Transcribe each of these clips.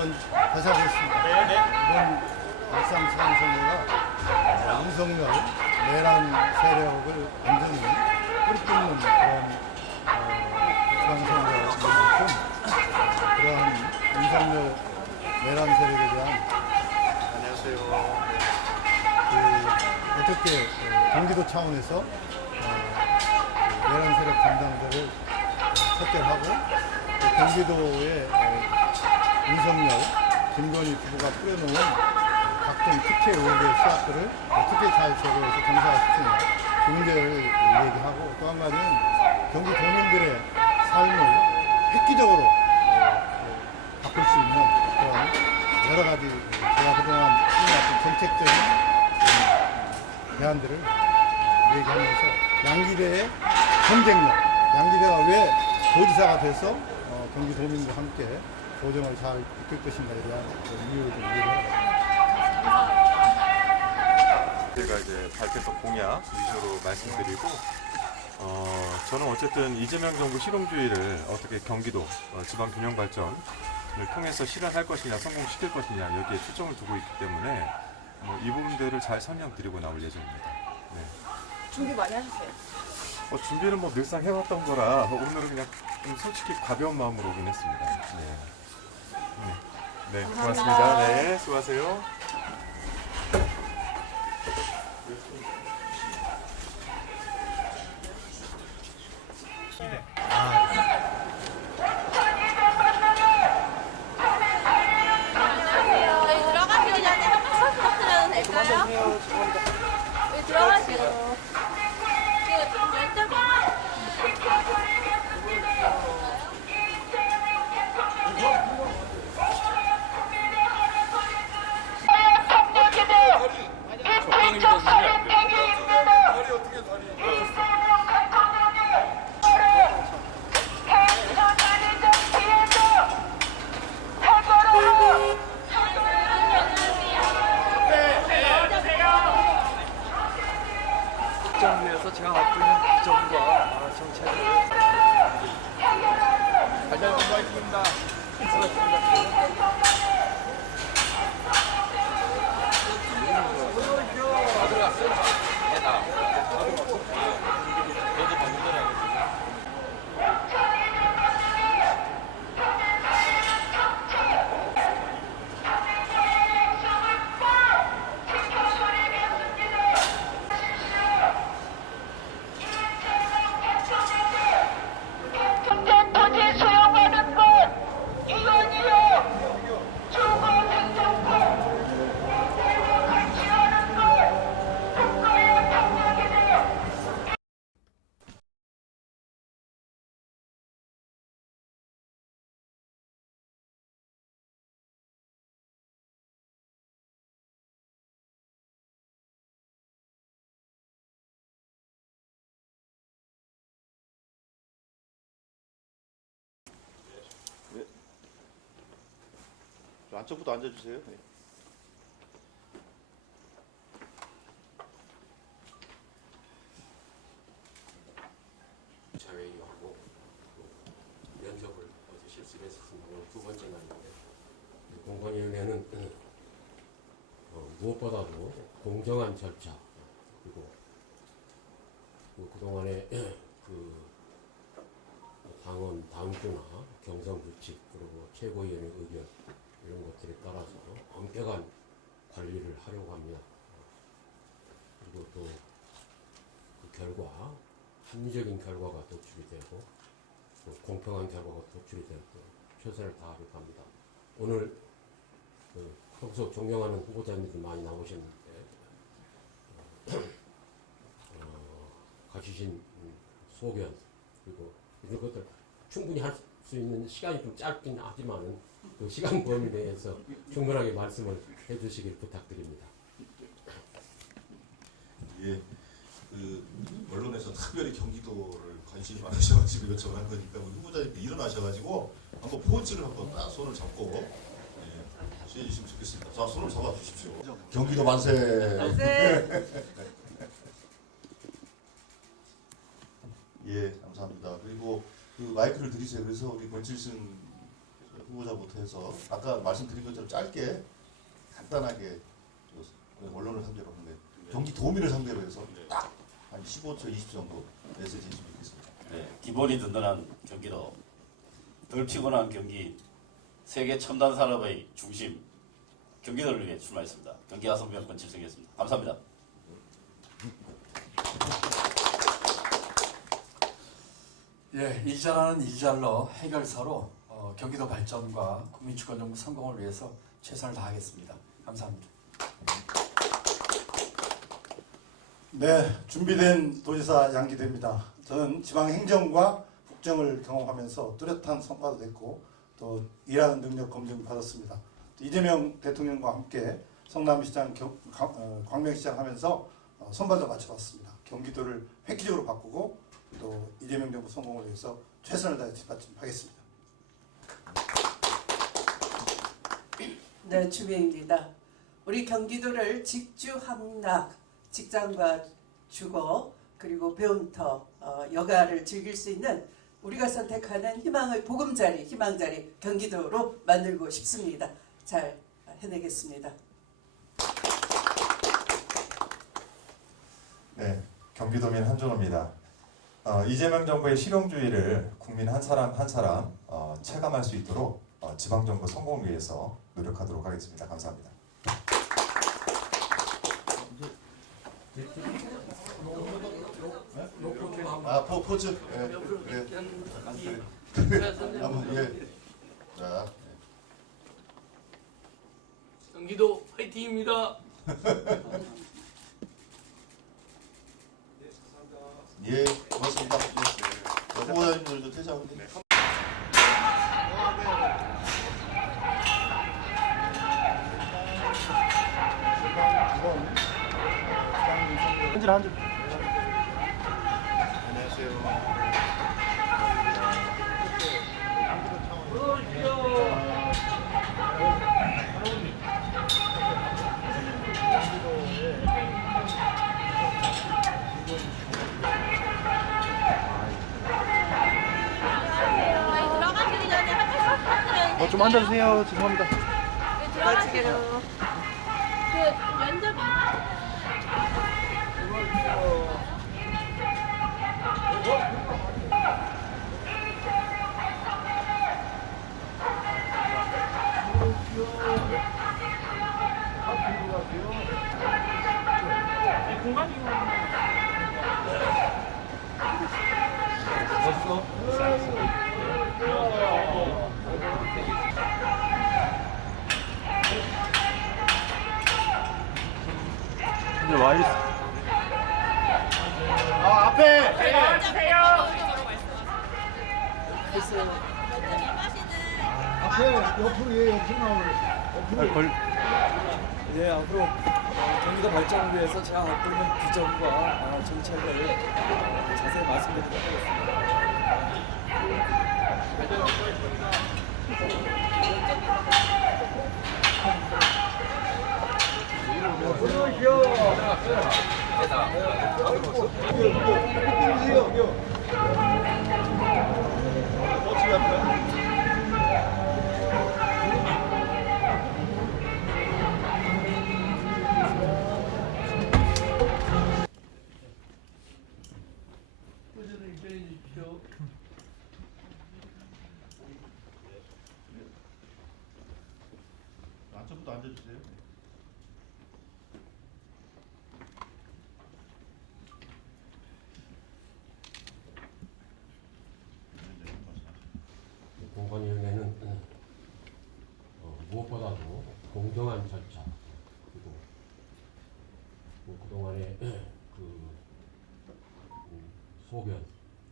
우선 다시 하겠습니다. 이번 일산 지방선거가 윤석열 내란 세력을 완전히 뿌리뽑는 그런 지방선거인 만큼 그러한 윤석열 내란 세력에 대한 어떻게 경기도 차원에서 내란 세력 담당자를 척결하고 경기도의 윤석열, 김건희 부부가 뿌려놓은 각종 특혜 의혹의 시합들을 어떻게 잘 제거해서 정상화시키냐 그 문제를 얘기하고 또 한 가지는 경기 도민들의 삶을 획기적으로 바꿀 수 있는 그런 여러 가지 제가 그동안 해왔던 정책적인 대안들을 얘기하면서 양기대의 경쟁력, 양기대가 왜 도지사가 돼서 경기 도민과 함께 도정을 잘 이끌 것인가에 대한 이유를 좀 얘기해요. 제가 이제 발표석 공약 위주로 말씀드리고, 저는 어쨌든 이재명 정부 실용주의를 어떻게 경기도 지방균형 발전을 통해서 실현할 것이냐, 성공시킬 것이냐 여기에 초점을 두고 있기 때문에 이 부분들을 잘 설명드리고 나올 예정입니다. 네. 준비 많이 하셨어요? 준비는 늘상 해왔던 거라 오늘은 그냥 좀 솔직히 가벼운 마음으로 오긴 했습니다. 네, 고맙습니다. 네, 수고하세요. 저희 들어가시기 전에 한 말씀 부탁드려도 될까요? 여기 들어가시고 지금 연장이 적당히 믿어주시면 안 돼요. 다리 어떻게 다리? 국정을 위해서 제가 갖고 있는 비전과 정책을 달달 건강했습니다. 토지 수용하는 것 이건이요 주거 행정권 같이 하는 것 국가의 방역이네요. 안쪽부터 앉아주세요. 네. 자회의하고 면접을 어제 실습했었습니다. 오늘 두 번째 날인데 공관위원회는 무엇보다도 공정한 절차 그리고 그동안에 당원, 당규나 경선규칙 그리고 최고위원회 의견 이런 것들에 따라서 엄격한 관리를 하려고 합니다. 그리고 또 그 결과 합리적인 결과가 도출이 되고 또 공평한 결과가 도출이 되고 최선을 다하려고 합니다. 오늘 평소 존경하는 후보자님들 많이 나오셨는데 가주신 소견 그리고 이런 것들 충분히 할 수 있는 시간이 좀 짧긴 하지만은 그 시간 범위 내에서 충분하게 말씀을 해주시길 부탁드립니다. 예, 언론에서 특별히 경기도를 관심이 많으셔가지고 요청을 한 거니까 우리 후보자님께 일어나셔가지고 한번 포즈를 한번 딱 손을 잡고 취해주시면 좋겠습니다. 자, 손을 잡아주십시오. 경기도 만세. 예, 감사합니다. 그리고 그 마이크를 드리세요. 그래서 우리 권칠승 후보자부터 해서 아까 말씀드린 것처럼 짧게 간단하게 언론을 상대로 하는데 경기도민을 상대로 해서 딱 한 15초, 20초 정도 메시지 해주시면 좋겠습니다. 네, 기본이 든든한 경기도, 덜 피곤한 경기, 세계 첨단 산업의 중심, 경기도를 위해 출마했습니다. 경기 하성병권 칠성이었습니다. 감사합니다. 예, 일자라는 일잘러 해결사로 경기도 발전과 국민주권정부 성공을 위해서 최선을 다하겠습니다. 감사합니다. 네, 준비된 도지사 양기대입니다. 저는 지방 행정과 국정을 경험하면서 뚜렷한 성과도 냈고 또 일하는 능력 검증 받았습니다. 이재명 대통령과 함께 성남시장, 광명시장 하면서 선발도 맞춰봤습니다. 경기도를 획기적으로 바꾸고 또 이재명 정부 성공을 위해서 최선을 다해 뒷받침하겠습니다. 네, 주배입니다. 우리 경기도를 직주함락, 직장과 주거, 그리고 배움터, 여가를 즐길 수 있는 우리가 선택하는 희망의 보금자리, 희망자리 경기도로 만들고 싶습니다. 잘 해내겠습니다. 네, 경기도민 한준호입니다. 이재명 정부의 실용주의를 국민 한 사람 한 사람 체감할 수 있도록 지방정부 성공을 위해서 노력하도록 하겠습니다. 감사합니다. 포즈. 한번 자. 경기도 화이팅입니다. 예, 고맙습니다. 후보자님들도 퇴장하면 됩니다. 들어가시기 전에 한 말씀 부탁드려도 좀 앉아주세요. 죄송합니다. 들어가시고 그 면접이 이제 와 있어. 앞에. 앞에 옆으로 옆으로 나오래. 예, 앞으로 경기도 발전을 위해서 제가 갖고 있는 비전과 정책을 자세히 말씀드리도록 하겠습니다. 안쪽부터 앉아주세요. 공관위원회는 무엇보다도 공정한 절차 그리고 그동안의 소변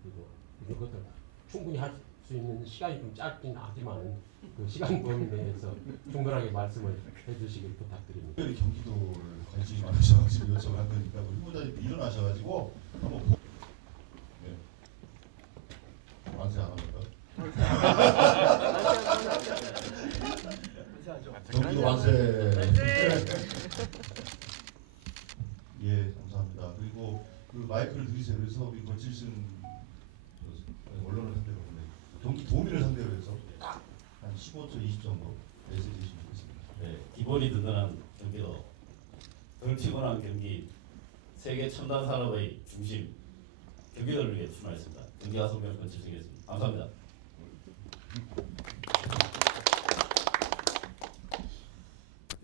그리고 이런 것들 충분히 할 수 있는 시간이 좀 짧긴 하지만 그 시간 범위 내에서 충분하게 말씀을 해주시길 부탁드립니다. 특별히 경기도를 관심이 많으셔가지고 요청을 한 거니까 우리 후보자님 일어나셔가지고 한번 네. 만세 안 합니까? 경기도 만세. 예, 감사합니다. 그리고 그 마이크를 드리세요. 그래서 우리 거칠신 언론을 상대로 경기도민을 상대로 해서 딱 한 15점, 20 정도 내주시면 되겠습니다. 네, 기본이 든든한 경기도, 덜 피곤한 경기, 세계 첨단 산업의 중심, 경기도를 위해 출마했습니다. 경기 하성병권 질승했습니다. 감사합니다.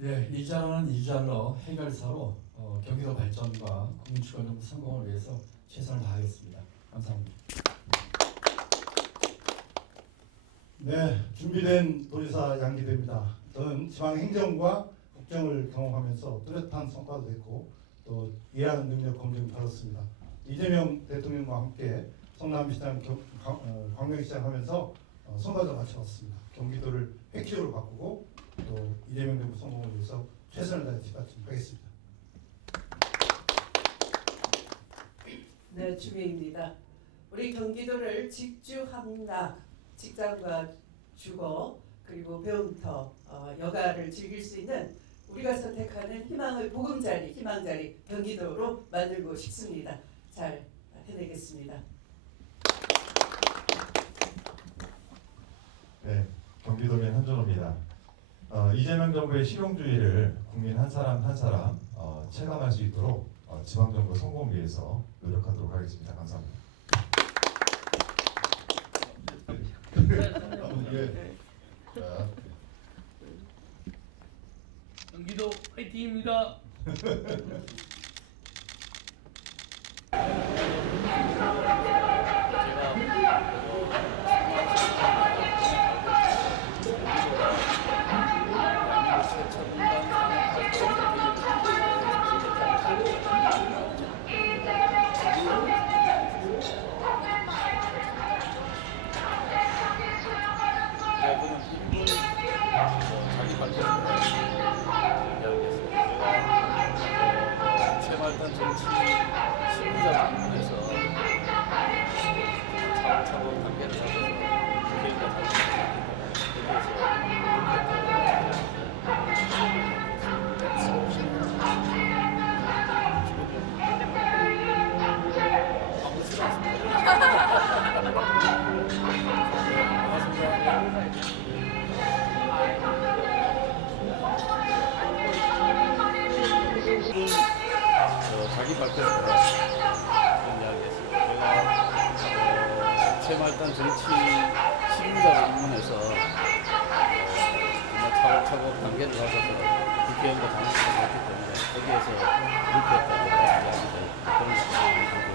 예, 이자는 이자로 해결사로 경기도 발전과 국민주권 성공을 위해서 최선을 다하겠습니다. 감사합니다. 네, 준비된 도지사 양기대입니다. 저는 지방 행정과 국정을 경험하면서 뚜렷한 성과도 냈고 또 일하는 능력 검증을 받았습니다. 이재명 대통령과 함께 성남시장, 광명시장 하면서 성과도 마쳐봤습니다. 경기도를 획기적으로 바꾸고 또 이재명 정부 성공을 위해서 최선을 다해 뒷받침하겠습니다. 네, 주계입니다. 우리 경기도를 직주함락, 직장과 주거 그리고 배움터, 여가를 즐길 수 있는 우리가 선택하는 희망의 보금자리, 희망자리 경기도로 만들고 싶습니다. 잘 해내겠습니다. 네, 경기도민 한준호입니다. 이재명 정부의 실용주의를 국민 한 사람 한 사람 체감할 수 있도록 지방정부 성공을 위해서 노력하도록 하겠습니다. 감사합니다. 예. 자, 경기도 화이팅입니다. 자기 발표를 이야기했습니다. 새말단 정치 실무자 부분에서 차곡차곡 단계를 잡아서 국회의가 자기 발표를 이야기했습니다. 제가 새말단 정치 실무자 부분에서 정말 차곡차곡 단계를 가져서 국회의원과 당선을 했기 때문에 거기에서 불쾌했다고 이야기를 그런 말씀을 드리고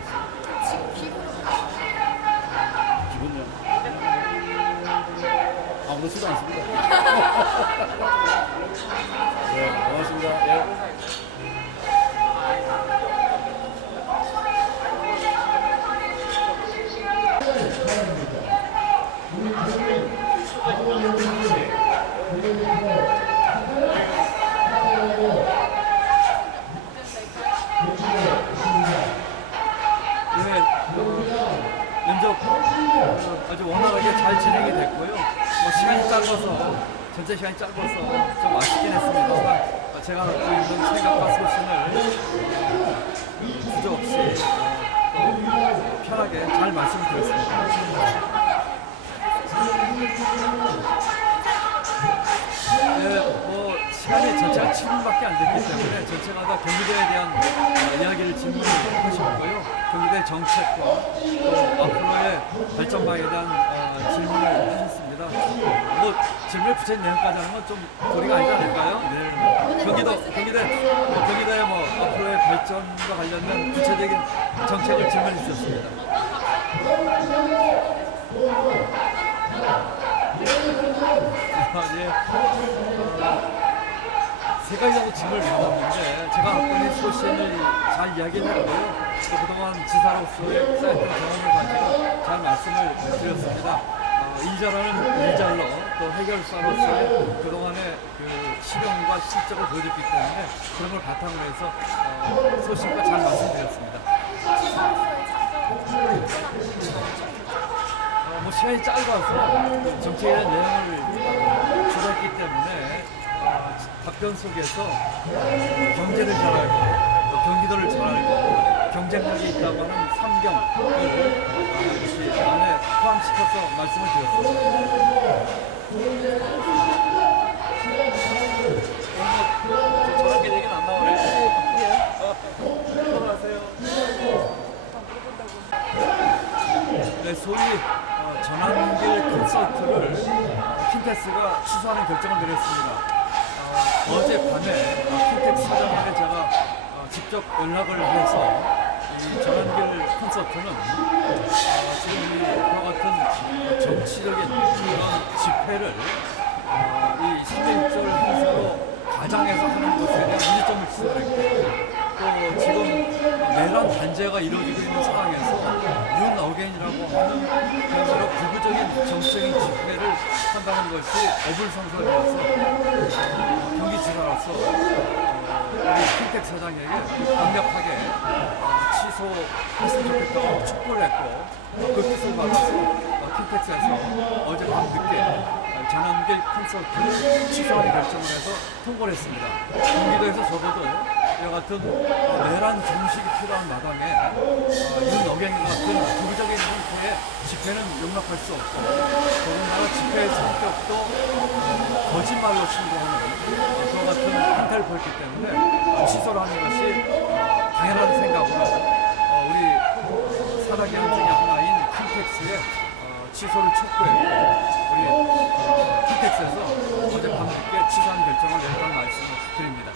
있습니다. 기분요? 아무렇지도 않습니다. 네, 고맙습니다. 예. 면접 아주 원활하게 잘 진행이 됐고요. 뭐 시간이 짧아서 전체 시간이 짧아서 좀 아쉽긴 했습니다만 제가 갖고 있는 생각과 소신을 주저없이 또 편하게 잘 말씀을 드렸습니다. 네, 뭐 시간이 전체가 7분밖에 안 됐기 때문에 전체가 다 경기도에 대한 이야기를 질문하셨고요. 경기도의 정책과 또 앞으로의 발전방에 대한 질문을 하셨습니다. 뭐 질문의 구체적인 내용까지 하는 건 좀 도리가 아니지 않을까요? 네. 경기도의 뭐 앞으로의 발전과 관련된 구체적인 정책을 질문해 주셨습니다. 예. 세 가지 정도 질문을 받았는데 제가 갖고 있는 소신을 잘 이야기를 했고요. 또 그동안 지사로서의 쌓였던 경험을 가지고 잘 말씀을 드렸습니다. 이자라는 일잘로 또 해결사로서의 그동안의 그 실용과 실적을 보여줬기 때문에 그런 걸 바탕으로 해서 소신과 잘 말씀드렸습니다. 뭐 시간이 짧아서 정책에 대한 내용을 줄였기 때문에 답변 속에서 경제를 잘 알고 또 경기도를 잘 알고 경쟁력이 있다고 하는 3경을 이렇게 안에 포함시켜서 말씀을 드렸습니다. 저렇게 얘기는 안 나오네. 들어가세요. 네, 소위 전환길 콘서트를 킨텍스가 취소하는 결정을 내렸습니다. 어젯밤에 킨텍스 사장에게 제가 직접 연락을 해서 이 전환길 콘서트는 지금 이와 같은 정치적인 그런 집회를 이 3.1절 행사로 가장해서 하는 것에 대한 문제점을 지적했고 또 지금 내란 단죄가 이루어지고 있는 상황에서 윤 어게인이라고 하는 그야말로 극우적인 정치적인 집회를 한다는 것이 어불성설이라서 경기지사로서 우리 킨텍 사장에게 강력하게 취소했으면 좋겠다고 촉구를 했고 그 뜻을 받아서 킨텍스에서 어젯밤 늦게 전환길 콘서트를 취소하는 결정을 해서 통보를 했습니다. 경기도에서 적어도 이와 같은 내란 정식이 필요한 마당에 윤 어게인 같은 극우적인 형태의 집회는 용납할 수 없고 더군다나 집회의 성격도 거짓말로 신고하는 그와 같은 행태를 보였기 때문에 취소를 하는 것이 당연한 생각으로 우리 산하기관 중에 하나인 킨텍스의 취소를 촉구했고 우리 킨텍스에서 어젯밤 늦게 취소하는 결정을 내렸다는 말씀을 드립니다.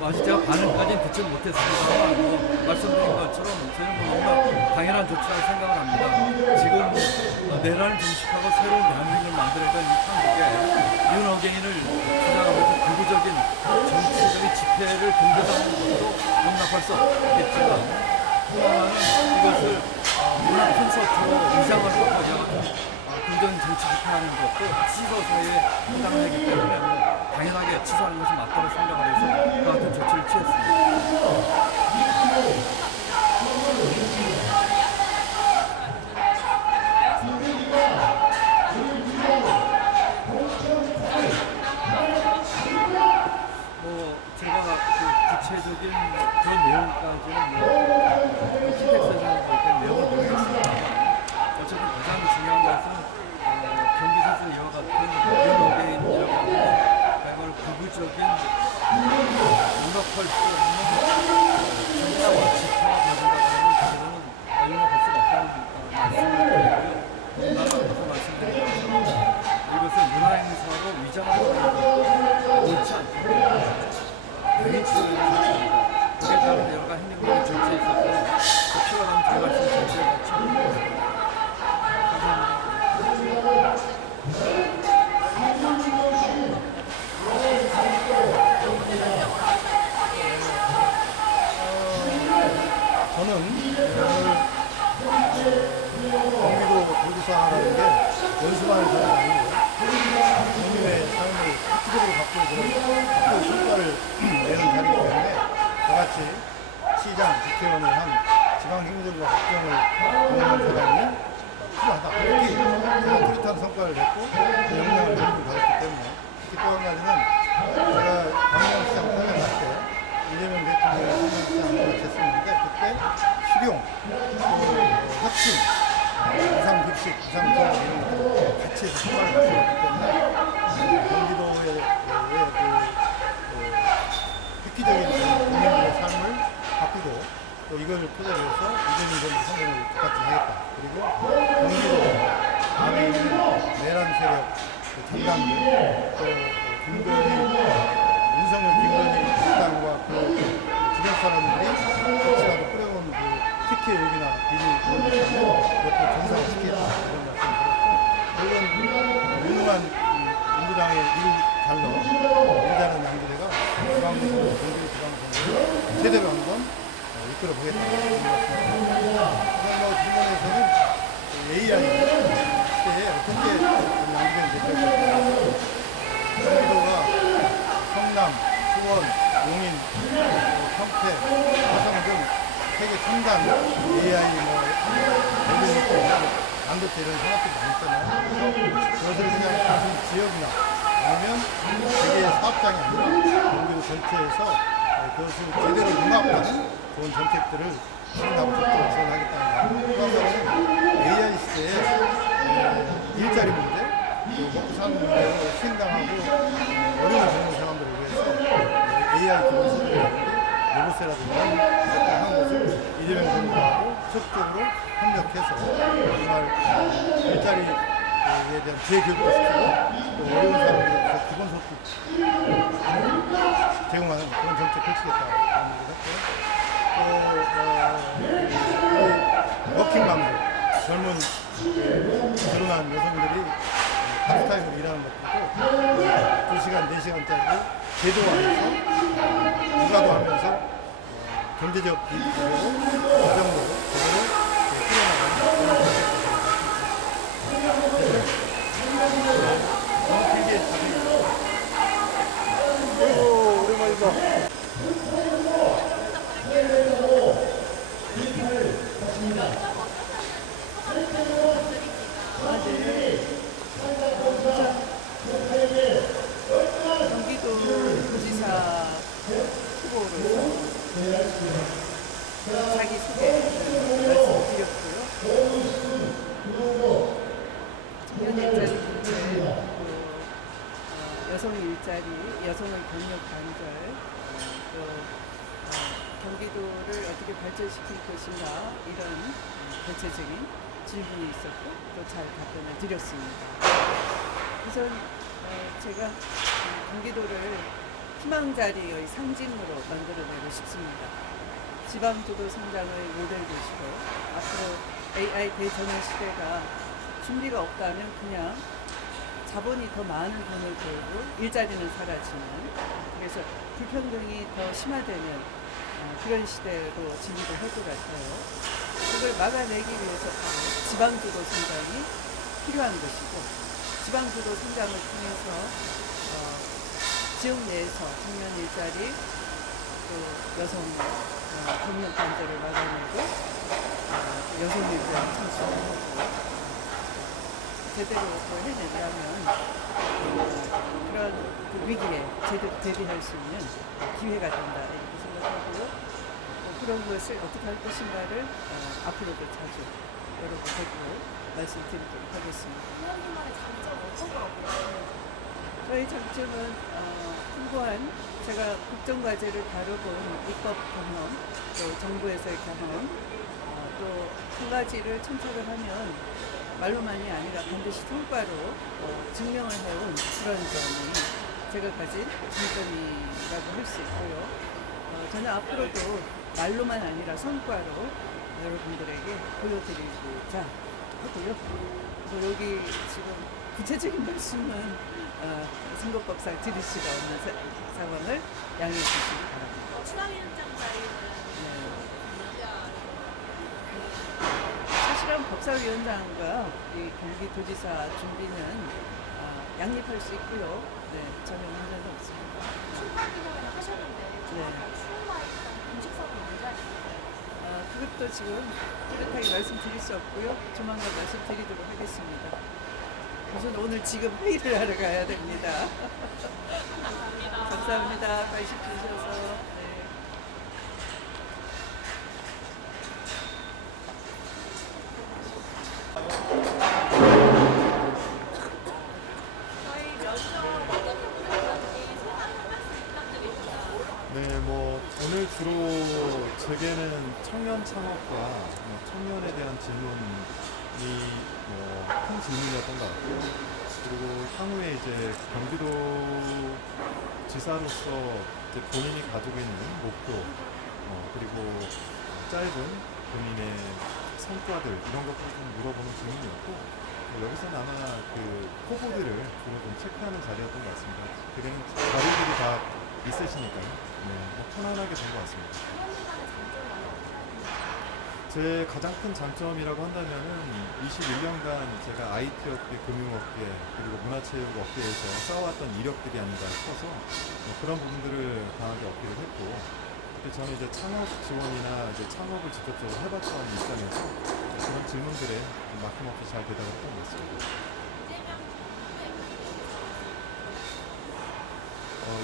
아직 제가 반응까지는 듣지 못했습니다만 말씀드린 것처럼 저희는 너무나 당연한 조치라고 생각을 합니다. 지금 내란을 정식하고 새로운 대한민국을 만들어야 이 한국에 윤 어게인을 주장하면서 극우적인 정치적인 집회를 공개하는 것도 용납할 수 없겠지만 이것을 문화 콘서트로 위장을 하고 긍정 정치 집회하는 것도 취소 사유에 해당을 하기 때문에 당연하게 취소하는 것이 맞다고 생각을 해서 그 같은 조치를 취했습니다. 제가 구체적인 그런 내용까지는 킨텍스에서 볼 때 내용을 모르겠습니다. 어쨌든 가장 중요한 것은 경기도에서 이와 같은 윤 어게인이라고 하는 정말 극우적인 용납할 수 없는 정당한 집회가 되어진다는 것은 용납할 수가 없다는 말씀을 드리고요. 나라에서 말씀드린 것처럼 이것을 문화행사로 위장하는 것도 옳지 않습니다. 당연히 취소를 했습니다. 거기에 따른 여러 가지 행정적인 조치에 있어서 필요하다면 들어갈 수 있는 조치를 마치고 저는 오늘 경기도 도지사라는 게 연수만을 저는 아니고 국민의 삶을 획기적으로 바꾸는 성과를 내는 자리이기 때문에 저같이 시장, 국회의원을 한 지방행정과 국정을 공무원 사장이 필요하다. 특히 제가 뚜렷한 성과를 냈고 역량을 받았기 때문에 특히 또 한 가지는 제가 광명시장 탈락할 때 이재명 대통령이 성남시장을 제쳤는데 그때 실용, 혁신, 비상급식, 비상교육 이런 것들 같이 해서 성과를 가져왔기 때문에 경기도의 획기적인 국민들의 삶을 바꾸고 또 이걸 토대로 해서 이재명 정부 성공을 똑같이 하겠다. 그리고 경기도 안에 있는 내란 세력, 정당들, 또 윤석열 김건희 일당과 그 주변 사람들이 혹시라도 뿌려놓은 그 특혜 의혹이나 비리 이런 것 때문에 이것도 정상화시키겠다 이런 말씀을 드렸고 물론 유능한 민주당의 일자는 양기대가 지방선거, 경기도 지방선거를 제대로 한번 이끌어 보겠다는 말씀입니다. 그다음 질문에서는 AI 시대에 어떻게 양기대를 대표할까? 경기도가 성남, 수원, 용인, 평택, 화성 등 세계 첨단 AI 반도체 이런 산업들이 많이 있잖아요. 그것을 그냥 단순 지역이나 아니면 세계의 사업장이 아니라 경기도 전체에서 그것을 제대로 융합하는 좋은 정책들을 추진하고 적극 지원하겠다는 거. 또 한 가지는 AI 시대에 일자리 문제, 또 먹고 사는 문제로 시행당하고 어려운 젊은 사람들을 위해서 AI 기본소득이라든지 로봇세라든지 한 것을 이재명 정부하고 적극적으로 협력해서 정말 일자리에 대한 재교육도 시키고 또 어려운 사람들에 대해서 기본소득 제공하는 그런 정책 펼치겠다고 얘기를 했고, 워킹맘들, 젊은 결혼한 여성들이 파트타임으로 일하는 것들도 2시간, 4시간짜리 제도화해서 육아도 하면서 경제적 이익도 되고 가정도 제대로 끌어나가는 그런 너무 길게 답변이 오랜만이다. 경기도지사 후보로서 자기소개 말씀드렸고요. 청년 일자리 문제, 여성 일자리, 여성의 경력 단절, 또 경기도를 어떻게 발전시킬 것인가 이런 대체적인 질문이 있었고 또 잘 답변을 드렸습니다. 우선 제가 경기도를 희망자리의 상징으로 만들어내고 싶습니다. 지방주도 성장의 모델 도시로 앞으로 AI 대전환 시대가 준비가 없다면 그냥 자본이 더 많은 돈을 벌고 일자리는 사라지는, 그래서 불평등이 더 심화되는 그런 시대로 진입을 할 것 같아요. 그걸 막아내기 위해서 바로 지방주도 성장이 필요한 것이고, 지방주도 성장을 통해서 지역 내에서 청년 일자리, 또 여성 경력 단절을 막아내고 여성 일자리 창출하고 제대로 해내려면 그런 위기에 제대로 대비할 수 있는 기회가 된다 이렇게 생각하고, 그런 것을 어떻게 할 것인가를 앞으로도 자주 여러분 뵙고 말씀드리도록 하겠습니다. 저희 장점은 풍부한 제가 국정과제를 다뤄본 입법 경험, 또 정부에서의 경험, 또 한 가지를 첨삭을 하면 말로만이 아니라 반드시 성과로 증명을 해온 그런 점이 제가 가진 장점이라고 할 수 있고요. 저는 앞으로도 말로만 아니라 성과로 여러분들에게 보여드리고자 하고요. 여기 지금 구체적인 말씀은 선거법상 드릴 수가 없는 상황을 양해해 주시기 바랍니다. 추방위원장 자리는 사실은 법사위원장과 이 경기도지사 준비는 양립할 수 있고요. 네, 전혀 문제는 없습니다. 출판기념회를 하셨는데 추후마에 공식적으로 문제하시나요? 그것도 지금 뚜렷하게 말씀드릴 수 없고요. 조만간 말씀드리도록 하겠습니다. 우선 오늘 지금 회의를 하러 가야 됩니다. 감사합니다. 감사합니다. 관심 주셔서. 네. 저희 면접 어떻게 보셨는지 소감 한 말씀 부탁드립니다. 네, 오늘 주로 제게는 청년 창업과 청년에 대한 질문이 큰 질문이었던 것 같고요. 그리고 향후에 이제 경기도 지사로서 이제 본인이 가지고 있는 목표, 그리고 짧은 본인의 성과들 이런 것들을 좀 물어보는 질문이었고, 여기서는 아마 그 포부들을 주로 좀 체크하는 자리였던 것 같습니다. 그런 자료들이 다 있으시니까요. 네, 편안하게 된 것 같습니다. 제 가장 큰 장점이라고 한다면은 21년간 제가 IT 업계, 금융업계, 그리고 문화체육 업계에서 쌓아왔던 이력들이 아닌가 싶어서 그런 부분들을 강하게 어필을 했고, 그때 저는 이제 창업 지원이나 이제 창업을 직접적으로 해봤던 입장에서 그런 질문들에 막힘없이 잘 대답했던 것 같습니다.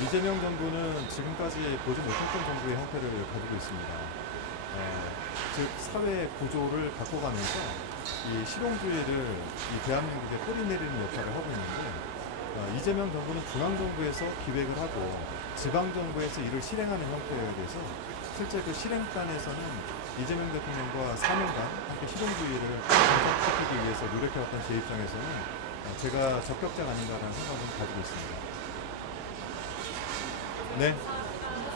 이재명 정부는 지금까지 보지 못했던 정부의 형태를 가지고 있습니다. 즉 사회 구조를 바꿔가면서 이 실용주의를 이 대한민국에 뿌리내리는 역할을 하고 있는데 이재명 정부는 중앙정부에서 기획을 하고 지방정부에서 이를 실행하는 형태에 대해서 실제 그 실행단에서는 이재명 대통령과 4년간 함께 실용주의를 정착시키기 위해서 노력해왔던 제 입장에서는 제가 적격자가 아닌가라는 생각을 가지고 있습니다. 네,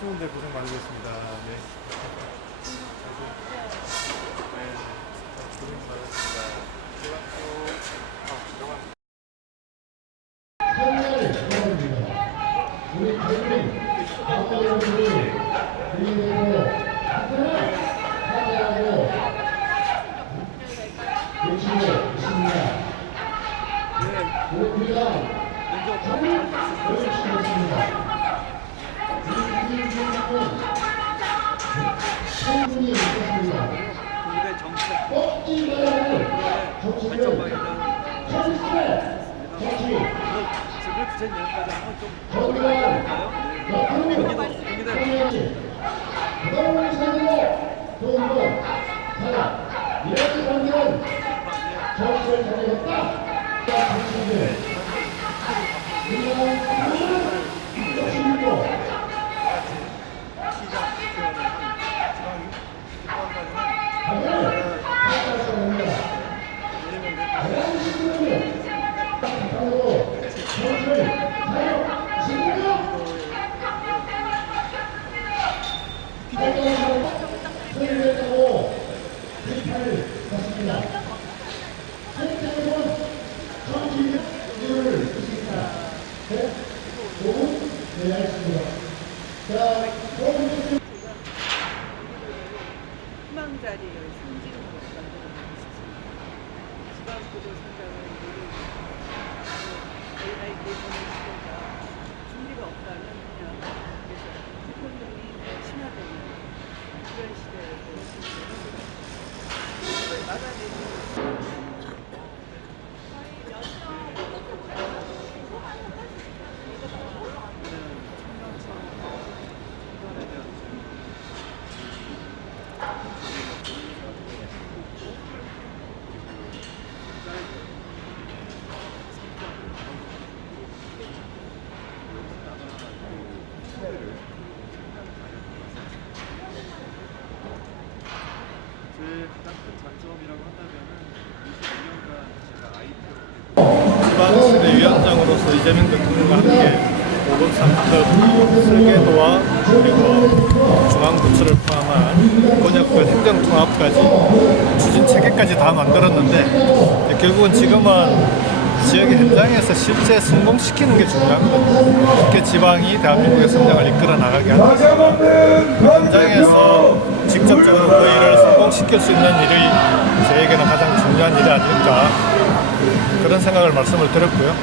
추운데 고생 많으셨습니다. 네. 고생 많으셨습니다. 경기도의 정책, 발전방에 대한 지금 부채 내용까지 한번 좀 소리가 있지 않을까요? 희망자리의 상징으로 만들어내고 싶습니다. 지방구도 성장을 AI 내보는 시대가 준비가 없다면 그냥 그래서 대통령이 친화되는 그런 시대에 막아내는 지방시대위원장으로서 이재명 대통령과 함께 5급 3급 설계도와 그리고 중앙부처를 포함한 권역별 행정통합까지 추진 체계까지 다 만들었는데 결국은 지금은 지역의 현장에서 실제 성공시키는 게 중요하거든요. 어떻게 지방이 대한민국의 성장을 이끌어 나가게 하는 것인가. 현장에서 직접적으로 그 일을 성공시킬 수 있는 일이 저에게는 가장 중요한 일이 아닐까 그런 생각을 말씀을 드렸고요.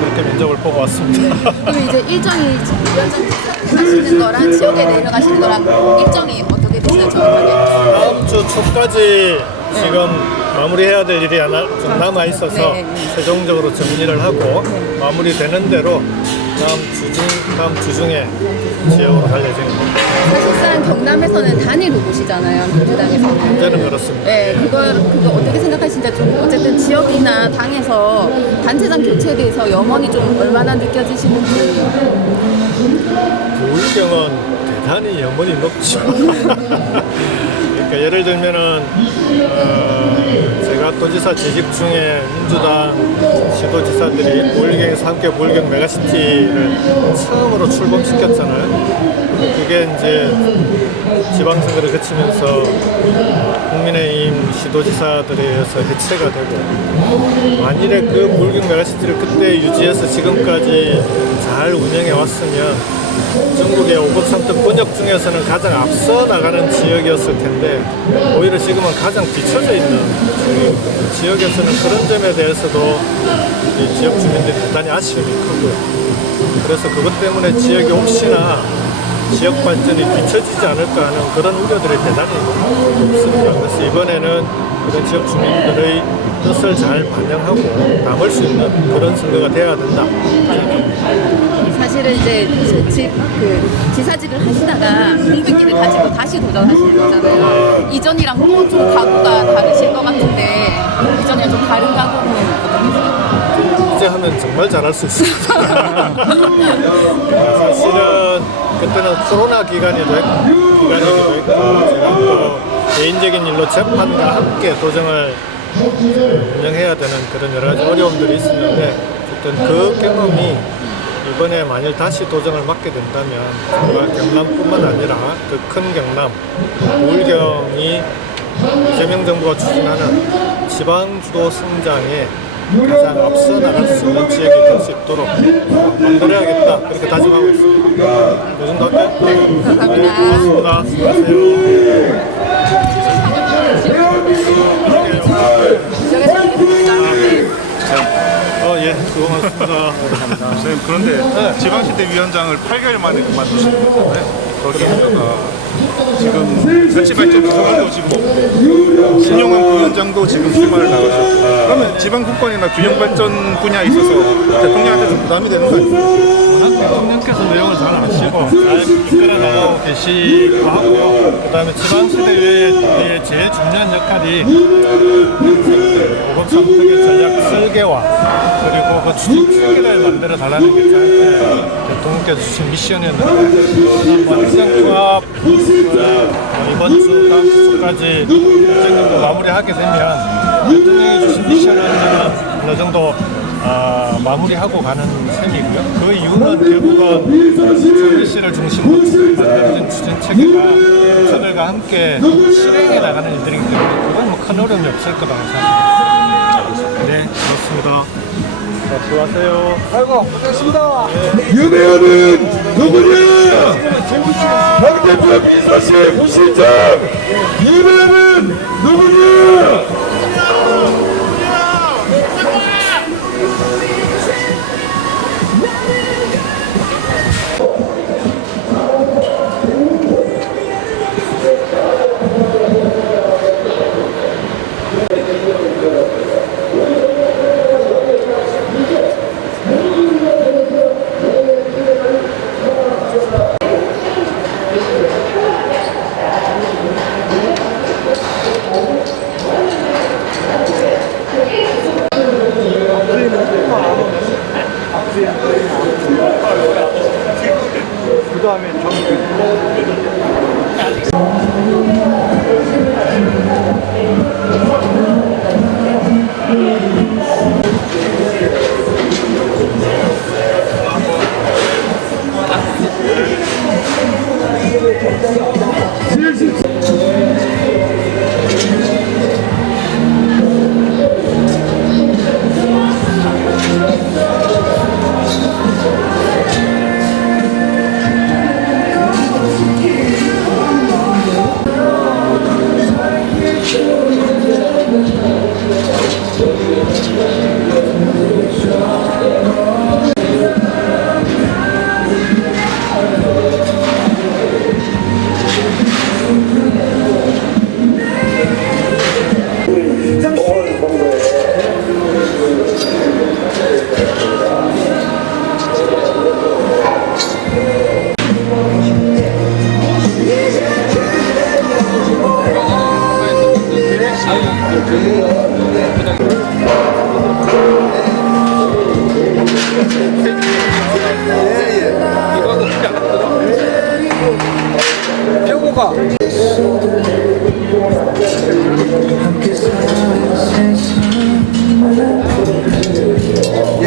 그렇게 면접을 보고 왔습니다. 그럼 이제 일정이 위원장 하시는 거랑 지역에 내려가시는 거랑 일정이 어떻게 되세요? 정확하게? 다음 주 초까지 지금 마무리해야 될 일이 하나 좀 남아 있어서 최종적으로 정리를 하고 마무리되는 대로 다음 주 중에 지역으로 갈 예정입니다. 사실상 경남에서는 단일 후보시잖아요, 민주당에서는. 현재는 그렇습니다. 네, 그거 어떻게 생각하시는지 좀 어쨌든 지역이나 당에서 단체장 교체에 대해서 염원이 좀 얼마나 느껴지시는지. 부울경은 대단히 염원이 높죠. 그러니까 예를 들면은 제가 도지사 재직 중에 민주당 시도지사들이 부울경에서 함께 부울경 메가시티를 처음으로 출범시켰잖아요. 그게 이제 지방선거를 거치면서 국민의힘 시도지사들에 의해서 해체가 되고 만일에 그 부울경 메가시티를 그때 유지해서 지금까지 잘 운영해 왔으면 전국의 5급 3등 권역 중에서는 가장 앞서 나가는 지역이었을 텐데 오히려 지금은 가장 뒤쳐져 있는 지역에서는 그런 점에 대해서도 이 지역 주민들이 대단히 아쉬움이 크고요. 그래서 그것 때문에 지역이 혹시나 지역 발전이 뒤처지지 않을까 하는 그런 우려들이 대단히 높습니다. 그래서 이번에는 그런 지역 주민들의 뜻을 잘 반영하고 담을 수 있는 그런 선거가 되어야 된다. 사실 사실은 이제 지사직을 하시다가 공백기를 가지고 다시 도전하시는 거잖아요. 이전이랑 또 좀 각오가 다르실 것 같은데 이전이랑 좀 다른 각오는 어떠세요? 이제 하면 정말 잘할 수 있습니다. 사실은 그때는 코로나 기간이기도 했고 제가 또 개인적인 일로 재판과 함께 도정을 운영해야 되는 그런 여러 가지 어려움들이 있었는데 어쨌든 그 경험이 이번에 만일 다시 도정을 맡게 된다면 정말 경남뿐만 아니라 그 큰 경남, 부울경이 이재명 정부가 추진하는 지방주도 성장에 가장 앞서 나갈 수 있는 지역이 될 수 있도록 만들어야겠다 그렇게 다짐하고 있습니다. 이 정도 할까요? 네, 고맙습니다. 수고하세요. 예, 고맙습니다. 선생님, 그런데 지방시대위원장을 8개월 만에 그만두시는 거잖아요. 거기에다가 지금 설치발전 부서관도 지금 없고 신용환 부위원장도 지금 출마를 나가셨고 그러면 지방국권이나 균형발전 분야에 있어서 대통령한테 좀 부담이 되는 거 아니에요? 대통령께서 내용을 잘 아시고 잘 이끌어나가고 계시고 하고요. 그 다음에 지방시대의 제일 중요한 역할이 보건상특의 전략 설계와 그리고 그 추진 체계를 만들어 달라는 게 대통령께서 주신 미션이었는데 행정조합 이번 주 다음 주까지 일정정도 마무리하게 되면 대통령이 주신 미션을 어느 정도 마무리하고 가는 셈이고요. 그 이유는 결국은 서울시를 중심으로 만들어진 추진 체계가 저들과 함께 실행해 나가는 일들이기 때문에 그건 뭐 큰 어려움이 없을 거라고 생각합니다. 네, 그렇습니다. 자, 수고하세요. 아이고, 고생했습니다. 윤회원은 누구냐? 황대표 비서실 부실장 이배는 누구냐? 그 다음에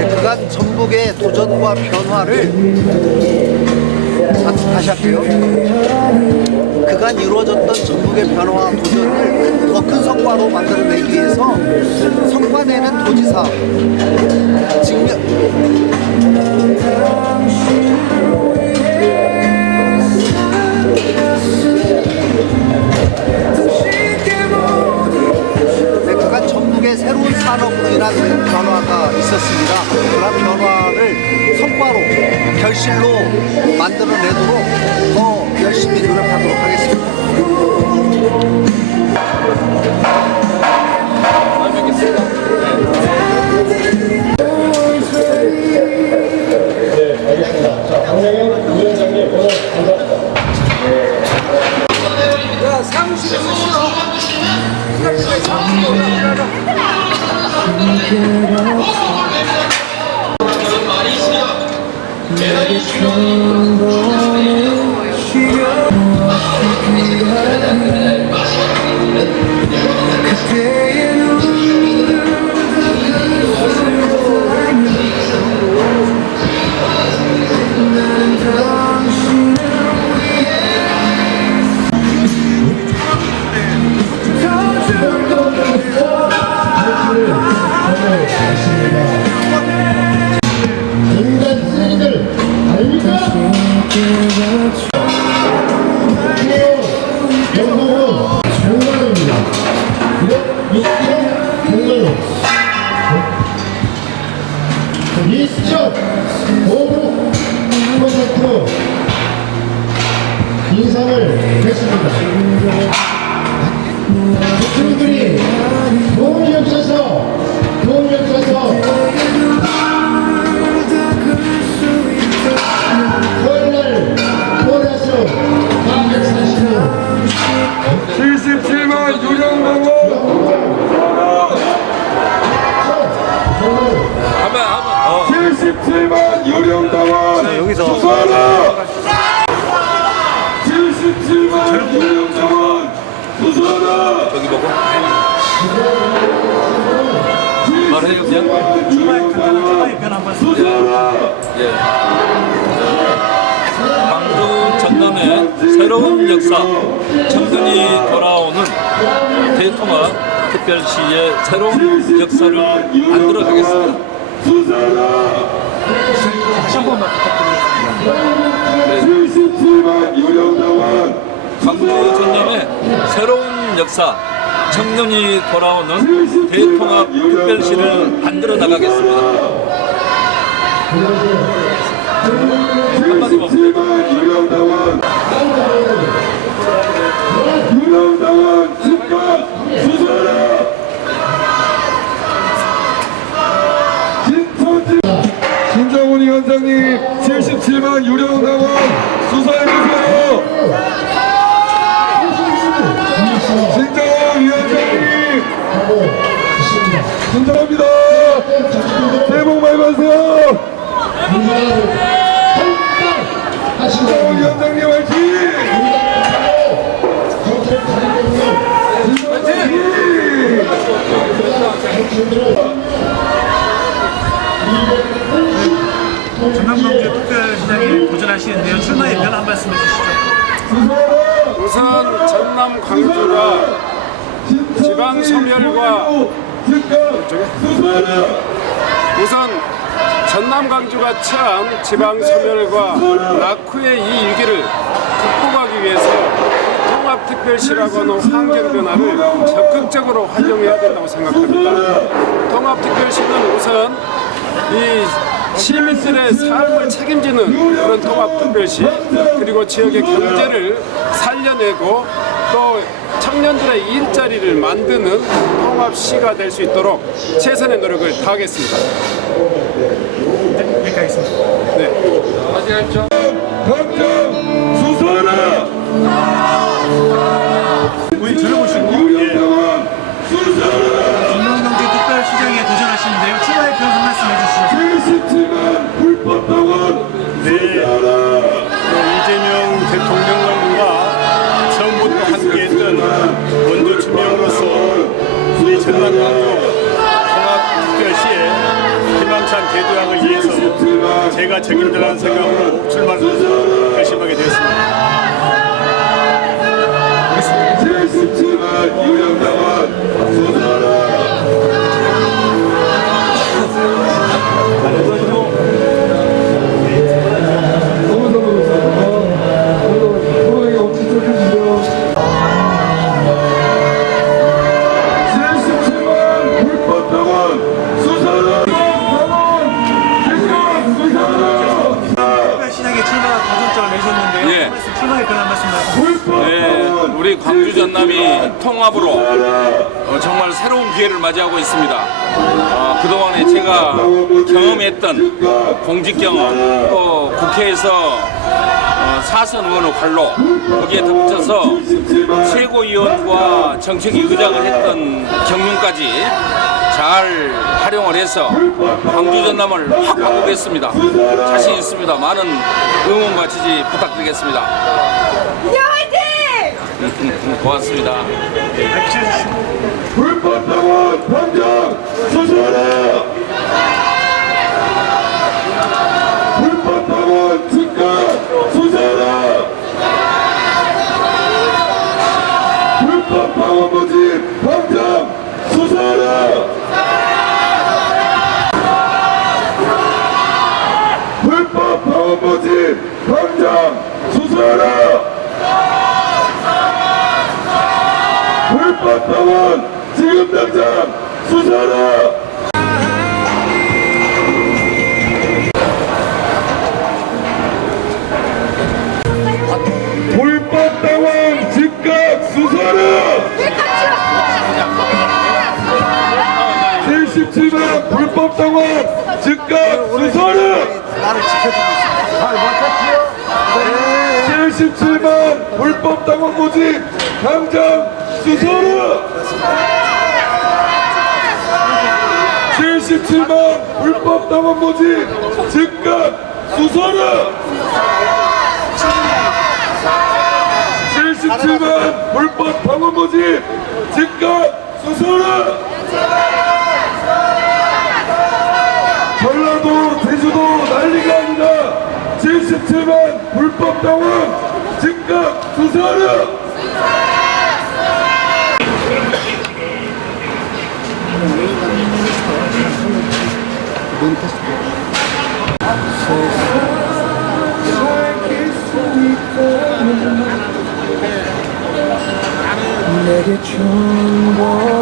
그간 전북의 도전과 변화를 다시 할게요. 그간 이루어졌던 전북의 변화와 도전을 더 큰 성과로 만들어내기 위해서 성과내는 도지사 그간 전북의 새로운 산업으로 인한 큰 변화가 있었습니다. 그런 변화를 성과로 결실로 만들어내도록 더 열심히 노력하도록 하겠습니다. 네, 알겠습니다. 2.5% 인상을 했습니다. 국민들이 도움이 없어서 토요일날 보너스 440원 77만 유령당원 한번 77만 유령당원 여기서 77만 유령당원 수사라 여기 보고 바로 해요 그냥 출마의 변 한번 예. 광주 전남의 새로운 역사 청년이 돌아오는 대통합 특별시의 새로운 역사를 만들어 가겠습니다. 다시 한 번만 부탁드리겠습니다. 77만 유령당원 광주 전남의 새로운 역사 청년이 돌아오는 대통합 특별시를 만들어 나가겠습니다. 한마디만. 유령당원 즉각 수사라 신정훈 위원장님 77만 유령당원 수사해주세요. 신정훈 위원장님 신정합니다. 새해 복 많이 받으세요. 신정훈 위원장님 화이팅! 전남광주 특별시장에 도전하시는데요. 출마의 변 한 말씀 해주시죠. 우선 전남 광주가 지방 소멸과 우선 전남 광주가 처한 지방 소멸과 낙후의 이 위기를 극복하기 위해서 통합특별시라고 하는 환경 변화를 적극적으로 활용해야 된다고 생각합니다. 통합특별시는 우선 이 시민들의 삶을 책임지는 그런 통합특별시, 그리고 지역의 경제를 살려내고 또 청년들의 일자리를 만드는 통합시가 될 수 있도록 최선의 노력을 다하겠습니다. 여기까지 하겠습니다. 네. 당장 수사라 우리 들어보시고 유령당원 수사라 전남광주 특별시장에 도전하시는데요. 출마의 변 한 말씀 해주시죠. 77만 불법당원 수사라 이재명 대통령과 처음부터 함께했던 원조 주명으로서 우리 전남광주 통합특별시의 희망찬 대도약을 위해서 제가 책임지라는 생각으로 출마를 결심하게 되었습니다. 77만 유령당원 수사라 특별시장에 출마 도전장을 내셨는데요. 예. 한 말씀, 출마의 변 한 말씀 해주시죠. 네, 우리 광주 전남이 통합으로 정말 새로운 기회를 맞이하고 있습니다. 그동안에 제가 경험했던 공직 경험, 또 국회에서 사선 의원의 관로, 거기에 덧붙여서 최고위원과 정책위 의장을 했던 경륜까지 잘 활용을 해서 광주 전남을 확 바꾸겠습니다. 자신 있습니다. 많은 응원과 지지 부탁드리겠습니다. 화이팅! 고맙습니다. 불법당원 당장 수사라 불법당원 즉각 수사라 불법당원 모집 당장 수사라 불법당원 모집 당장 수사라 불법당원 지금 당장 수사라 즉각 수소를 나를 지켜주고 있습니다. 77만 불법 당원 모집 당장 수소를 77만 불법 당원 모집 즉각 수소를 77만 불법 당원 모집 즉각 수소를 전라도 제주도 난리가 아니라 77만 불법 당원 즉각 수소를 내게 충분해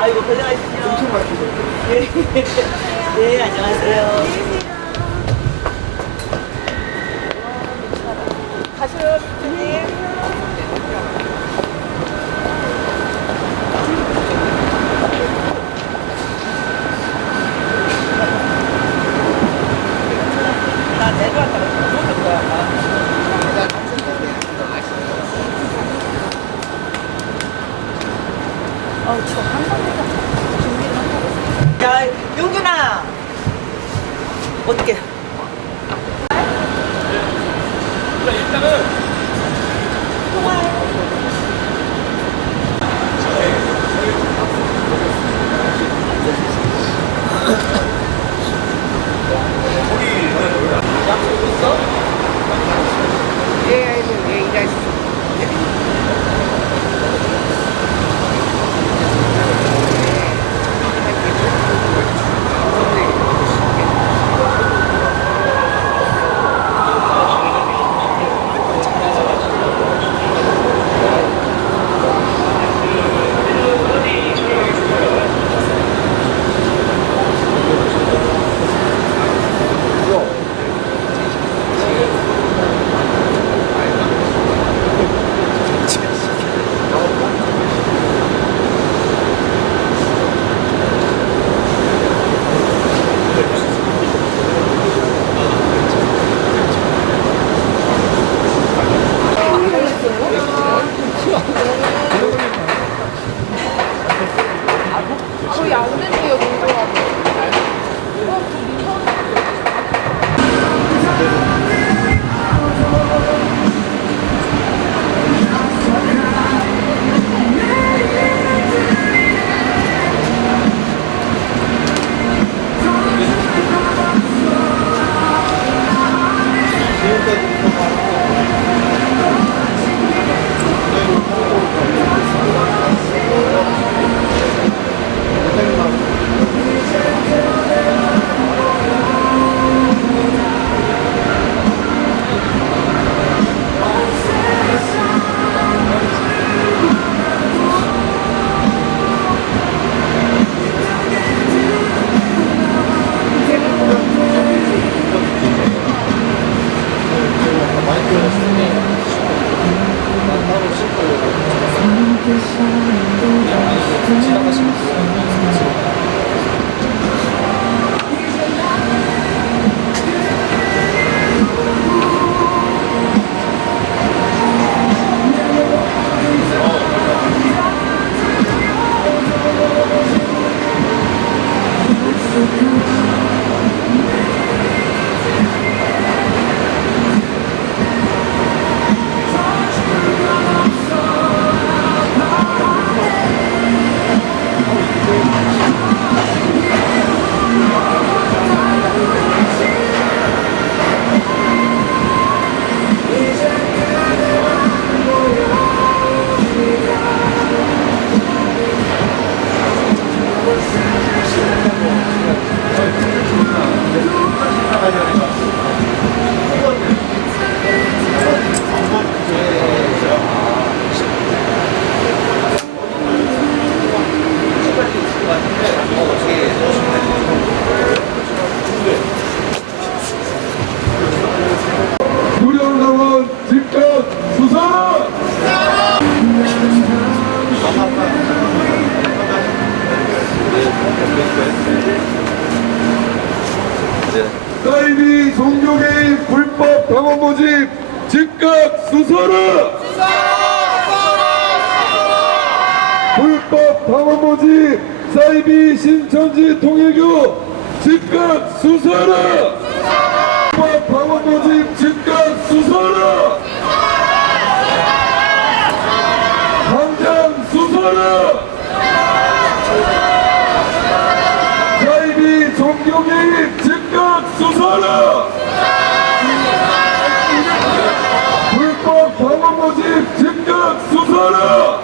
아이고 고생하십시오. 엄청 막히죠. 네, 안녕하세요. 가시요, 대표님. 나 내려왔다가 죽을 거야. 저 한번도 준비를 한다고. 야, 용균아. 어떻게? 일단은 모집 즉각 수사라! 불법 당원 모집 사이비 신천지 통일교 즉각 수사라! 불법 당원 모집 즉각 수사라! 당장 수사라! 사이비 종교개입 즉각 수사라! 불법 당원 모집 즉각 수사라!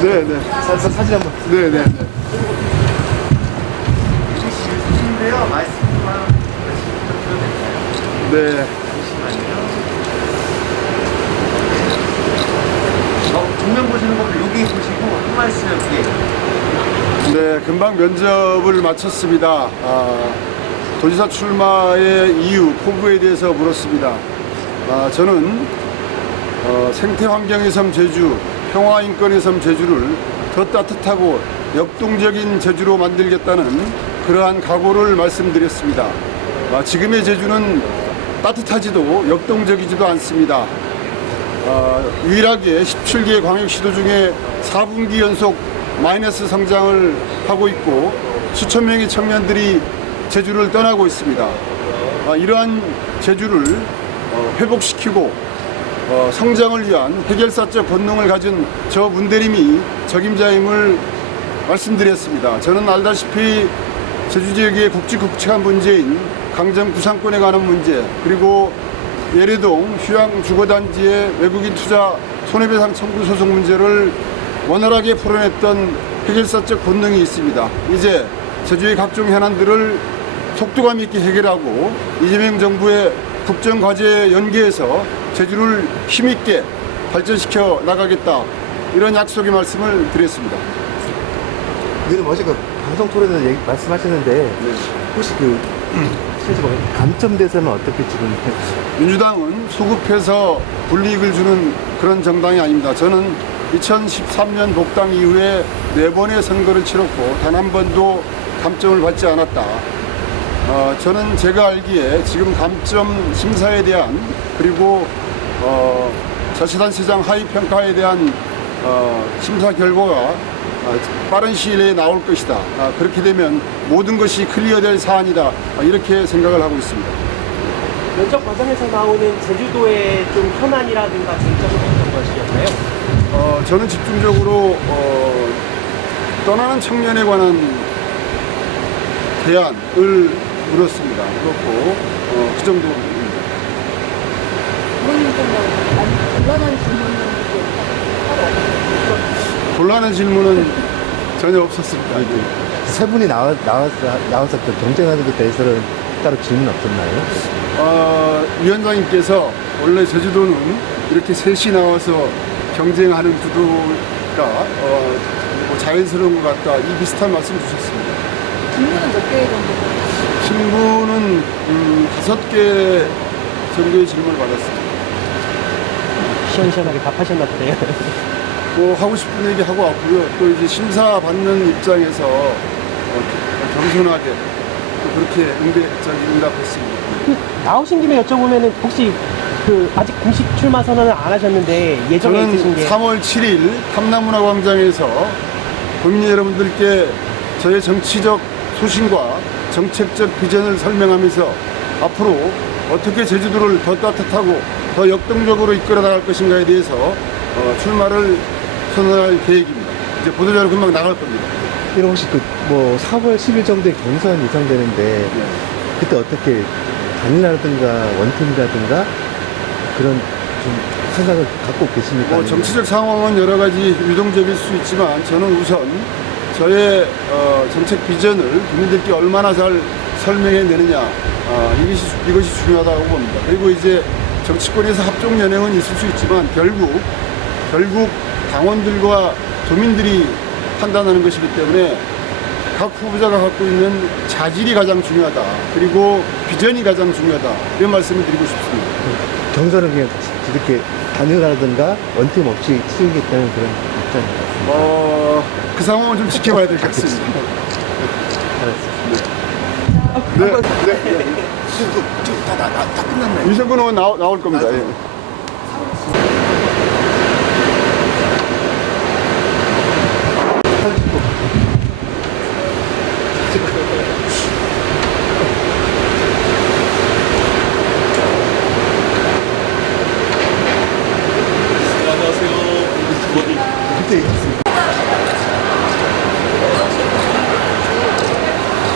네네. 사진 한번. 네네. 주신데요. 말씀만 네. 정면 보시는 것보다 여기 보시고 한 말씀 여기. 네, 금방 면접을 마쳤습니다. 도지사 출마의 이유, 포부에 대해서 물었습니다. 저는 생태환경의 섬 제주, 평화인권의 섬 제주를 더 따뜻하고 역동적인 제주로 만들겠다는 그러한 각오를 말씀드렸습니다. 지금의 제주는 따뜻하지도 역동적이지도 않습니다. 유일하게 17개 광역시도 중에 4분기 연속 마이너스 성장을 하고 있고 수천 명의 청년들이 제주를 떠나고 있습니다. 이러한 제주를 회복시키고 성장을 위한 해결사적 본능을 가진 저 문대림이 적임자임을 말씀드렸습니다. 저는 알다시피 제주 지역의 굵직굵직한 문제인 강정 구상권에 관한 문제, 그리고 예래동 휴양주거단지의 외국인 투자 손해배상 청구 소송 문제를 원활하게 풀어냈던 해결사적 본능이 있습니다. 이제 제주의 각종 현안들을 속도감 있게 해결하고 이재명 정부의 국정과제에 연계해서 제주를 힘있게 발전시켜 나가겠다, 이런 약속의 말씀을 드렸습니다. 늘 어제 그 방송 토론에서 말씀하셨는데 혹시 실제로 감점돼서는 어떻게 지금? 민주당은 소급해서 불이익을 주는 그런 정당이 아닙니다. 저는 2013년 복당 이후에 4번의 선거를 치렀고 단 한 번도 감점을 받지 않았다. 저는 제가 알기에 지금 감점 심사에 대한, 그리고 자치단체장 하위 평가에 대한 심사 결과가 빠른 시일 내에 나올 것이다. 그렇게 되면 모든 것이 클리어될 사안이다. 이렇게 생각을 하고 있습니다. 면접 과정에서 나오는 제주도의 좀 현안이라든가 쟁점은 어떤 것이었나요? 저는 집중적으로 떠나는 청년에 관한 대안을 물었습니다. 그렇고 그 정도입니다. 곤란한 질문은 전혀 없었습니다. 세 분이 나와서 그 경쟁하는 데 대해서는 따로 질문 없었나요? 위원장님께서 원래 제주도는 이렇게 셋이 나와서 경쟁하는 구도가 뭐 자연스러운 것 같다, 이 비슷한 말씀 주셨습니다. 질문은 몇 개 정도? 질문은 5개 정도의 질문을 받았습니다. 시원시원하게 답하셨나 보네요. 뭐 하고 싶은 얘기 하고 왔고요. 또 이제 심사 받는 입장에서 겸손하게 또 그렇게 응답했습니다. 나오신 김에 여쭤보면은 혹시 아직 공식 출마 선언을 안 하셨는데 예정에 있으신 게? 3월 7일 탐나문화광장에서 국민 여러분들께 저의 정치적 소신과 정책적 비전을 설명하면서 앞으로 어떻게 제주도를 더 따뜻하고 더 역동적으로 이끌어 나갈 것인가에 대해서 출마를 선언할 계획입니다. 이제 보도자료 금방 나갈 겁니다. 이런 혹시 뭐 4월 10일 정도에 경선 예상되는데 그때 어떻게 단일화라든가 원팀이라든가 그런 좀 생각을 갖고 계십니까? 정치적 상황은 여러 가지 유동적일 수 있지만 저는 우선 저의 정책 비전을 국민들께 얼마나 잘 설명해내느냐, 이것이 중요하다고 봅니다. 그리고 이제 정치권에서 합종 연행은 있을 수 있지만 결국 당원들과 도민들이 판단하는 것이기 때문에 각 후보자가 갖고 있는 자질이 가장 중요하다. 그리고 비전이 가장 중요하다. 이런 말씀을 드리고 싶습니다. 경선은 그냥 이렇게 단일화라든가 원팀 없이 치르겠다는 그런 입장인 그 상황을 좀 지켜봐야 될 것 같습니다. 다 끝났나요? 이성근 의원 나올 겁니다. 예.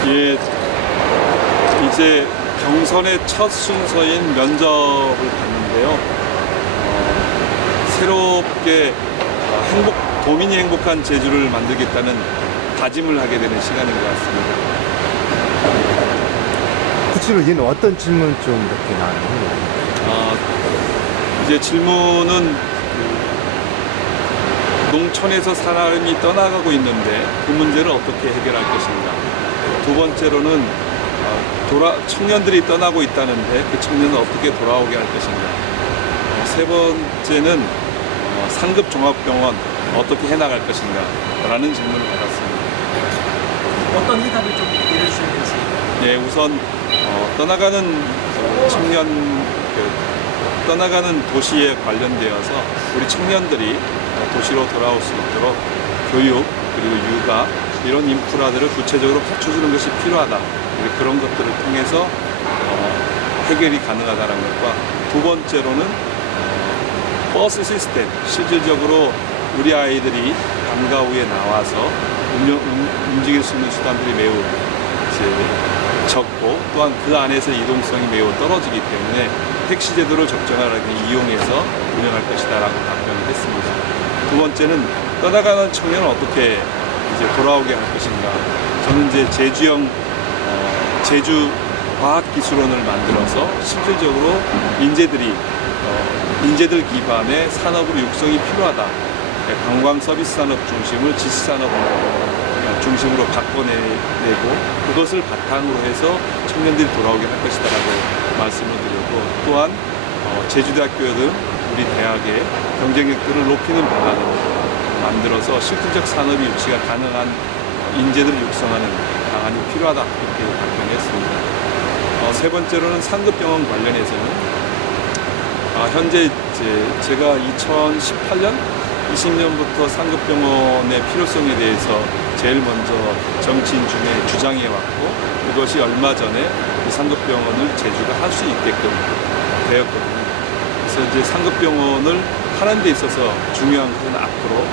예, 이제 경선의 첫 순서인 면접을 봤는데요. 새롭게 도민이 행복한 제주를 만들겠다는 다짐을 하게 되는 시간인 것 같습니다. 구체적으로 얘는 어떤 질문 좀 이렇게 나와요? 이제 질문은 농촌에서 사람이 떠나가고 있는데 그 문제를 어떻게 해결할 것인가. 두 번째로는 청년들이 떠나고 있다는데 그 청년은 어떻게 돌아오게 할 것인가. 세 번째는 상급 종합병원 어떻게 해나갈 것인가 라는 질문을 받았습니다. 어떤 해답을 좀 내려주시겠습니까? 네, 우선 떠나가는 청년, 떠나가는 도시에 관련되어서 우리 청년들이 도시로 돌아올 수 있도록 교육 그리고 육아 이런 인프라들을 구체적으로 갖춰주는 것이 필요하다. 그런 것들을 통해서 해결이 가능하다는 것과 두 번째로는 버스 시스템, 실질적으로 우리 아이들이 방과 후에 나와서 움직일 수 있는 수단들이 매우 적고 또한 그 안에서 이동성이 매우 떨어지기 때문에 택시 제도를 적절하게 이용해서 운영할 것이다 라고 답변을 했습니다. 두 번째는 떠나가는 청년은 어떻게 이제 돌아오게 할 것인가. 저는 이제 제주형 제주 과학기술원을 만들어서 실질적으로 인재들 기반의 산업으로 육성이 필요하다. 관광 서비스 산업 중심을 지식 산업 중심으로 바꿔내고 그것을 바탕으로 해서 청년들이 돌아오게 할 것이다라고 말씀을 드렸고 또한 제주대학교 등 우리 대학의 경쟁력들을 높이는 방안으로 만들어서 실질적 산업이 유치가 가능한 인재들을 육성하는 방안이 필요하다 이렇게 답변했습니다. 세 번째로는 상급병원 관련해서는 현재 제가 2018년, 20년부터 상급병원의 필요성에 대해서 제일 먼저 정치인 중에 주장해 왔고 그것이 얼마 전에 이 상급병원을 제주가 할 수 있게끔 되었거든요. 그래서 이제 상급병원을 하는 데 있어서 중요한 것은 앞으로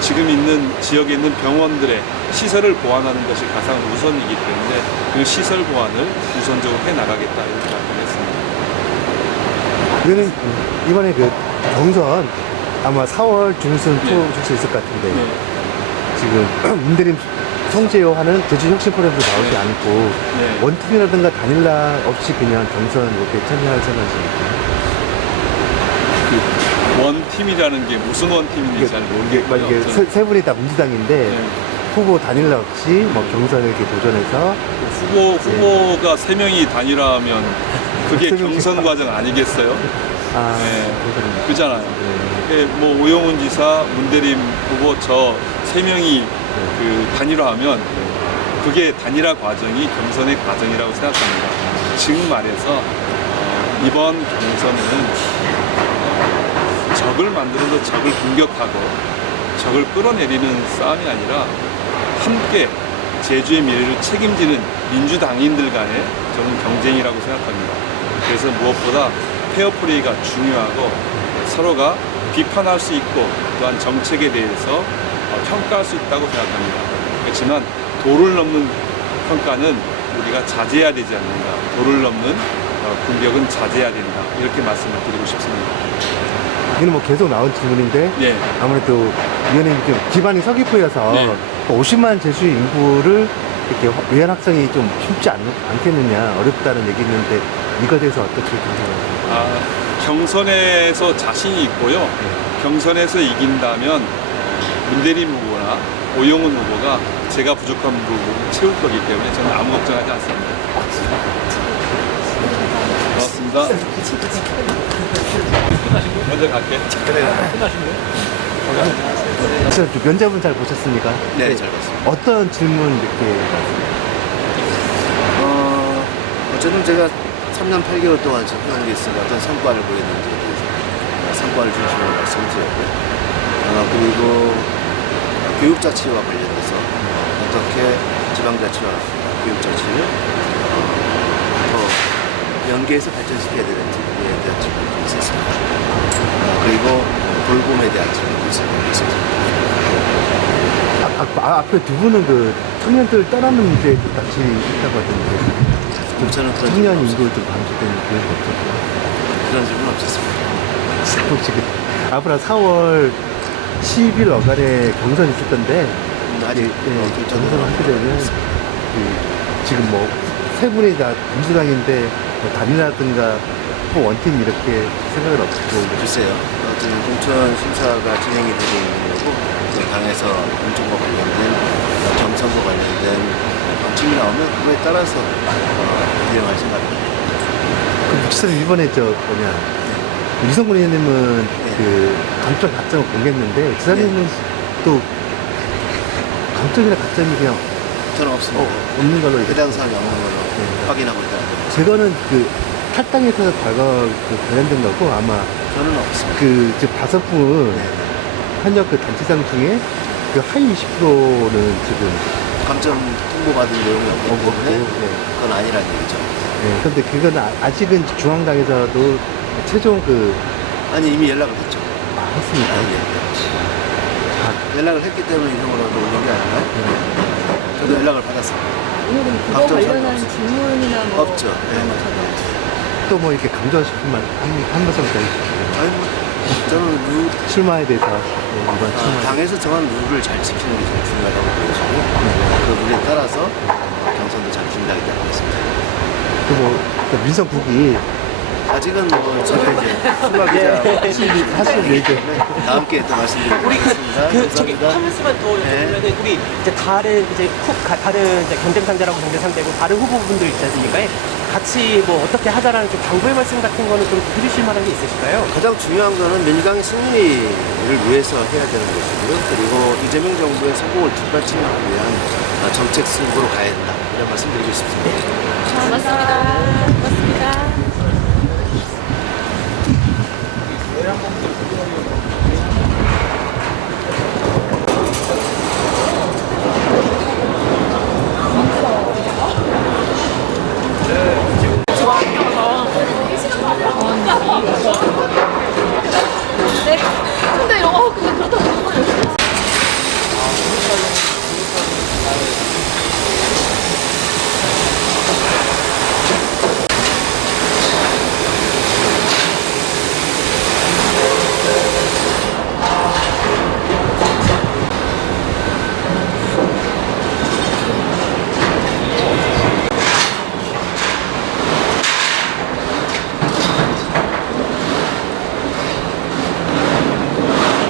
지금 있는 지역에 있는 병원들의 시설을 보완하는 것이 가장 우선이기 때문에 그 시설 보완을 우선적으로 해나가겠다 이렇게 답변했습니다. 이거는 이번에 그 경선 아마 4월 중순 초 있을 것 같은데 지금 문대림 성제어하는 제주혁신 포럼도 나오지 않고 원팀이라든가 단일화 없이 그냥 경선 이렇게 참여할 생각이십니까? 원팀이라는 게 무슨 원팀인지 잘 모르겠고요. 세 분이 다 민주당인데 후보 단일화 없이 뭐 경선에 이렇게 도전해서 후보가 3명이 단일화하면 그게 경선 과정 아니겠어요? 그잖아요. 뭐 오영훈 지사, 문대림 후보 저 3명이 그 단일화하면 그게 단일화 과정이 경선의 과정이라고 생각합니다. 지금 말해서 이번 경선은 적을 만들어서 적을 공격하고 적을 끌어내리는 싸움이 아니라 함께 제주의 미래를 책임지는 민주당인들 간의 저는 경쟁이라고 생각합니다. 그래서 무엇보다 페어플레이가 중요하고 서로가 비판할 수 있고 또한 정책에 대해서 평가할 수 있다고 생각합니다. 그렇지만 도를 넘는 평가는 우리가 자제해야 되지 않는가. 도를 넘는 공격은 자제해야 된다. 이렇게 말씀을 드리고 싶습니다. 이건 뭐 계속 나온 질문인데 아무래도 위원님이 좀 기반이 서귀포여서 50만 제주 인구를 이렇게 외연 확장이 좀 쉽지 않겠느냐 어렵다는 얘기 있는데 이거에 대해서 어떻게 생각하세요? 경선에서 자신이 있고요. 경선에서 이긴다면 문대림 후보나 오영훈 후보가 제가 부족한 부분을 채울 거기 때문에 저는 아무 걱정하지 않습니다. 고맙습니다. 먼저 갈게. 면접은 잘 보셨습니까? 네, 잘 봤습니다. 어떤 질문 이렇게 어쨌든 제가 3년 8개월 동안 집행한 게 있으니까 어떤 성과를 보였는지에 대해서 성과를 중심으로 말씀드렸고요. 그리고 교육자치와 관련해서 어떻게 지방자치와 교육자치를 더 연계해서 발전시켜야 되는지에 대한 질문도 있었습니다. 그리고 돌봄에 대한 질문도 있었습니다. 앞에 두 분은 그 청년들 떠나는 문제에 같이 있다고 하던데 저는 그런 청년 인구 좀 감소되는 그런 거 없었고요. 그런 질문 없었습니다. 혹시 앞으로 4월 10일 어간에 경선 있을 건데 아직 경선을 하게 되면 지금 뭐 세 분이 다 민주당인데 뭐 단이라든가 또 원팀 이렇게 생각을 없고 글쎄요. 어쨌든 공천 심사가 진행이 되고 있는 거고 그 당에서 공천과 관련된 정선과 관련된 방침이 나오면 그거에 따라서 대응할 생각입니다. 그 묵시사님 이번에 유성근 의원님은 그 감점 가점을 공개했는데 지사님은 또 감점이나 가점이 그냥 저는 없습니다. 없는 걸로 해당 사항이 없는 걸로 확인하고 있다. 제거는 그 탈당에서 관련된 거고 아마 저는 없습니다. 그 지금 5분 현역 그 단체장 중에 그 하위 20%는 지금 감점 통보받은 내용이 없기 때문에 그건 아니라는 얘기죠. 네, 근데 그건 아직은 중앙당에서도 최종 아니 이미 연락을 했죠. 했습니까? 연락을 했기 때문에 이성으로 올린 게 아닌가요? 저도 연락을 받았습니다. 오늘은 그거 관련한 질문이나 뭐 없죠. 또 뭐 이렇게 강조하실 말 한 말씀 더 해주시죠. 아니 저는 출마에 대해서 이번 출마 당에서 정한 룰을 잘 지키는 게 제일 중요하다고 보여지고 그 룰에 따라서 경선도 잘 준비하겠다고 했습니다. 또 민성국이 아직은 뭐 저도 이제 출마 사실 다음 기회에 또 말씀드리겠습니다. 저기 한 말씀만 더 여쭤보면은 우리 이제 다른 이제 경쟁 상대라고 경쟁 상대고 다른 후보분들 있지 않습니까? 같이 뭐 어떻게 하자라는 좀 당부의 말씀 같은 거는 좀 해주실 만한 게 있으실까요? 가장 중요한 거는 민주당의 승리를 위해서 해야 되는 것이고요. 그리고 이재명 정부의 성공을 뒷받침하기 위한 정책 승부로 가야 된다. 이런 말씀드리고 싶습니다.